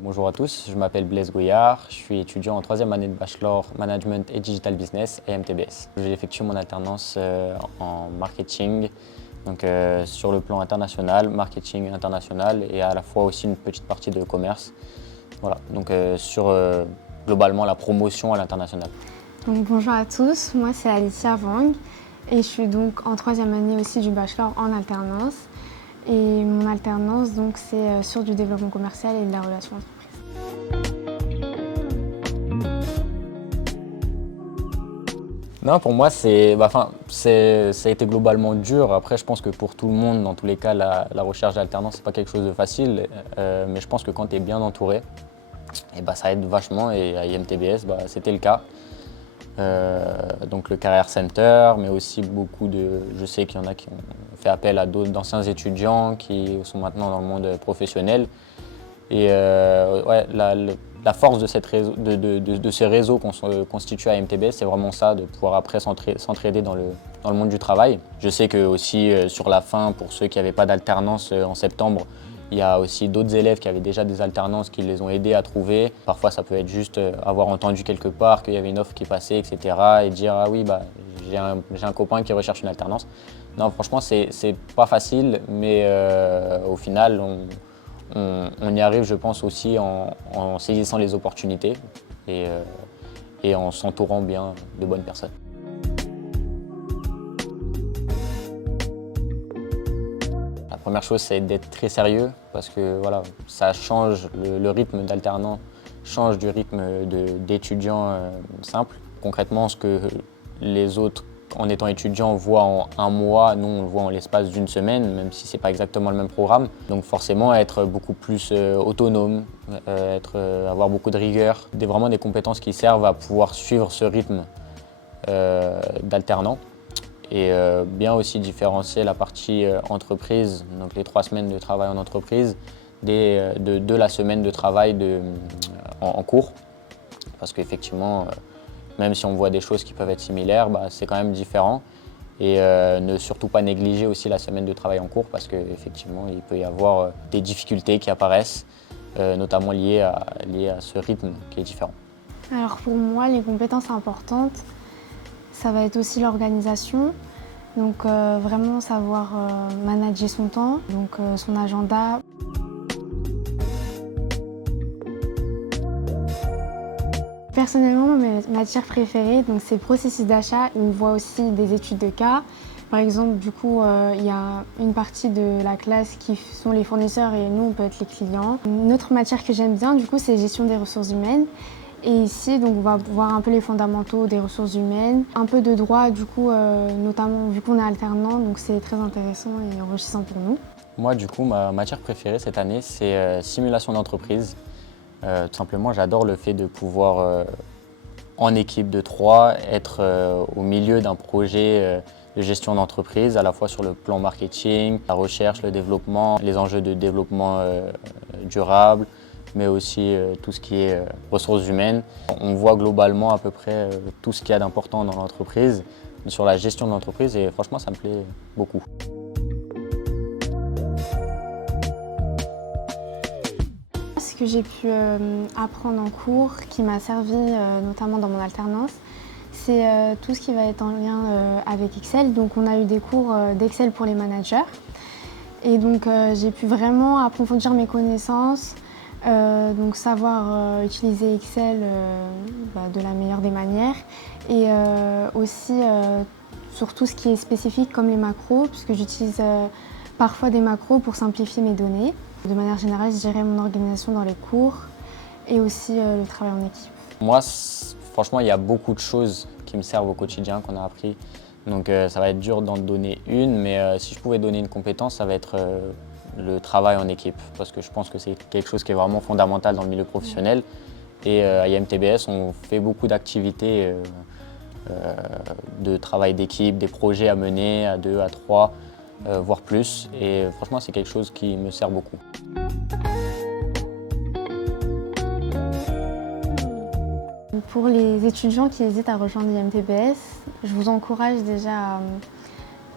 Bonjour à tous, je m'appelle Blaise Gouillard, je suis étudiant en troisième année de Bachelor Management et Digital Business à MTBS. J'ai effectué mon alternance en marketing, donc sur le plan international, marketing international et à la fois aussi une petite partie de commerce. Voilà, donc sur globalement la promotion à l'international. Donc, bonjour à tous, moi c'est Alicia Wang et je suis donc en troisième année aussi du Bachelor en alternance. Et mon alternance, donc, c'est sur du développement commercial et de la relation entreprise. Non, pour moi, ça a été globalement dur. Après, je pense que pour tout le monde, dans tous les cas, la recherche d'alternance, c'est pas quelque chose de facile. Mais je pense que quand tu es bien entouré, ça aide vachement. Et à IMTBS, c'était le cas. Donc le Career Center, mais aussi je sais qu'il y en a qui ont fait appel à d'autres d'anciens étudiants qui sont maintenant dans le monde professionnel. Et la force de ces réseaux qu'on se constitue à MTBS, c'est vraiment ça, de pouvoir après s'entraider dans le monde du travail. Je sais que aussi sur la fin, pour ceux qui n'avaient pas d'alternance en septembre, il y a aussi d'autres élèves qui avaient déjà des alternances qui les ont aidés à trouver. Parfois, ça peut être juste avoir entendu quelque part qu'il y avait une offre qui passait, etc. et dire « Ah oui, j'ai un copain qui recherche une alternance ». Non, franchement, c'est pas facile, mais au final, on y arrive, je pense, aussi en saisissant les opportunités et en s'entourant bien de bonnes personnes. La première chose, c'est d'être très sérieux parce que voilà, ça change, le rythme d'alternant change du rythme d'étudiant simple. Concrètement, ce que les autres, en étant étudiants, voient en un mois, nous, on le voit en l'espace d'une semaine, même si ce n'est pas exactement le même programme. Donc forcément, être beaucoup plus autonome, avoir beaucoup de rigueur, vraiment des compétences qui servent à pouvoir suivre ce rythme d'alternant. Et bien aussi différencier la partie entreprise, donc les 3 semaines de travail en entreprise, de la semaine de travail en cours. Parce qu'effectivement, même si on voit des choses qui peuvent être similaires, c'est quand même différent. Et ne surtout pas négliger aussi la semaine de travail en cours parce qu'effectivement, il peut y avoir des difficultés qui apparaissent, notamment liées à ce rythme qui est différent. Alors pour moi, les compétences importantes, ça va être aussi l'organisation. Donc vraiment savoir manager son temps, donc son agenda. Personnellement, mes matières préférées, donc c'est processus d'achat. On voit aussi des études de cas. Par exemple, du coup, il y a une partie de la classe qui sont les fournisseurs et nous, on peut être les clients. Une autre matière que j'aime bien, du coup, c'est gestion des ressources humaines. Et ici, donc, on va voir un peu les fondamentaux des ressources humaines, un peu de droit, du coup, notamment vu qu'on est alternant, donc c'est très intéressant et enrichissant pour nous. Moi, du coup, ma matière préférée cette année, c'est simulation d'entreprise. Tout simplement, j'adore le fait de pouvoir, en équipe de 3, être au milieu d'un projet de gestion d'entreprise, à la fois sur le plan marketing, la recherche, le développement, les enjeux de développement durable, mais aussi tout ce qui est ressources humaines. On voit globalement à peu près tout ce qu'il y a d'important dans l'entreprise, sur la gestion de l'entreprise, et franchement, ça me plaît beaucoup. Ce que j'ai pu apprendre en cours, qui m'a servi notamment dans mon alternance, c'est tout ce qui va être en lien avec Excel. Donc on a eu des cours d'Excel pour les managers. Et donc j'ai pu vraiment approfondir mes connaissances, donc savoir utiliser Excel de la meilleure des manières. Et aussi sur tout ce qui est spécifique comme les macros, puisque j'utilise parfois des macros pour simplifier mes données. De manière générale, je dirais mon organisation dans les cours et aussi le travail en équipe. Moi, franchement, il y a beaucoup de choses qui me servent au quotidien, qu'on a appris. Donc ça va être dur d'en donner une, mais si je pouvais donner une compétence, ça va être le travail en équipe. Parce que je pense que c'est quelque chose qui est vraiment fondamental dans le milieu professionnel. Et à IMTBS, on fait beaucoup d'activités de travail d'équipe, des projets à mener à 2, à 3, voire plus. Et franchement, c'est quelque chose qui me sert beaucoup. Pour les étudiants qui hésitent à rejoindre l'IMTBS, je vous encourage déjà à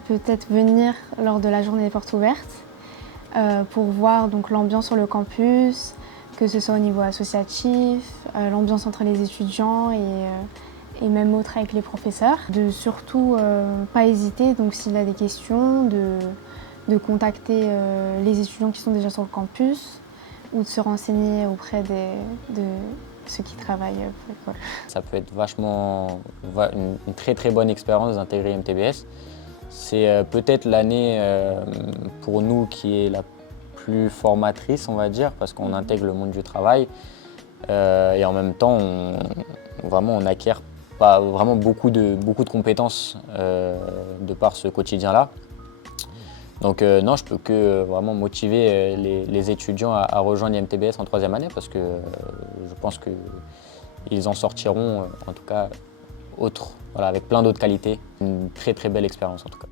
peut-être venir lors de la journée des portes ouvertes pour voir donc l'ambiance sur le campus, que ce soit au niveau associatif, l'ambiance entre les étudiants et même autre avec les professeurs. De surtout pas hésiter, donc s'il a des questions, de contacter les étudiants qui sont déjà sur le campus ou de se renseigner auprès de ceux qui travaillent pour l'école. Ça peut être une très très bonne expérience d'intégrer MTBS. C'est peut-être l'année pour nous qui est la plus formatrice, on va dire, parce qu'on intègre le monde du travail et en même temps on acquiert vraiment beaucoup de compétences de par ce quotidien-là. Donc non, je peux que vraiment motiver les étudiants à rejoindre l'IMTBS en troisième année parce que je pense qu'ils en sortiront, en tout cas, voilà, avec plein d'autres qualités. Une très très belle expérience en tout cas.